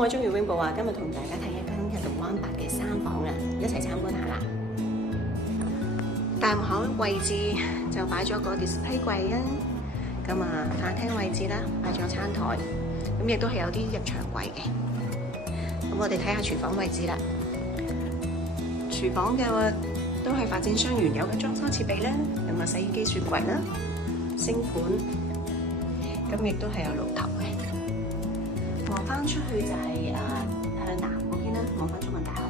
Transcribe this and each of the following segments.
我係中意永寶啊！今日同大家睇一間嘅綠灣8嘅3房啊，一齊參觀下啦。大門口位置就擺咗個 display 櫃啊，咁啊飯廳位置啦，擺咗餐台，咁亦都係有啲入場櫃嘅。咁我哋睇下廚房位置啦。廚房嘅話都係發展商原有嘅裝修設備啦，咁啊洗衣機、雪櫃啦、星盤，咁亦都係有爐頭嘅。望翻出去就係向南嗰邊啦，望翻中文大學。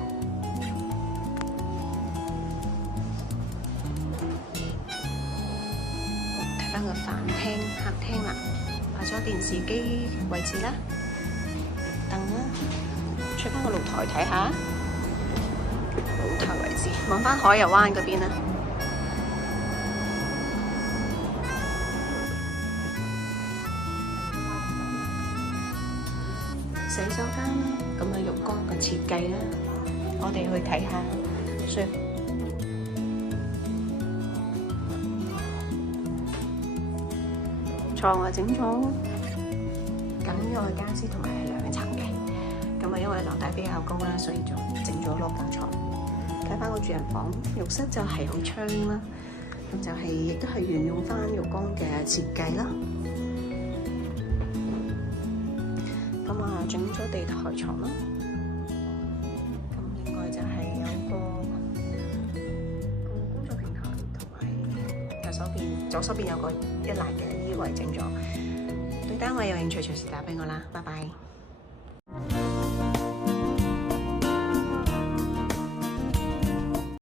睇翻個飯廳、客廳啦，擺咗電視機位置啦、凳啦，出翻個露台睇下。露台位置，望翻海油灣嗰邊啦。洗手間咁嘅浴缸嘅設計啦，我哋去睇下。床啊整咗緊嘅家私同埋係2層嘅，咁啊因為樓底比較高啦，所以就整咗落架床。睇翻個主人房，浴室就係有窗啦，咁就係亦都係沿用翻浴缸嘅設計啦。咁啊，整咗地台床啦。咁另外就係有個工作平台，同埋左手邊有個一欄嘅衣櫃整咗。對單位有興趣隨時打俾我啦，拜拜。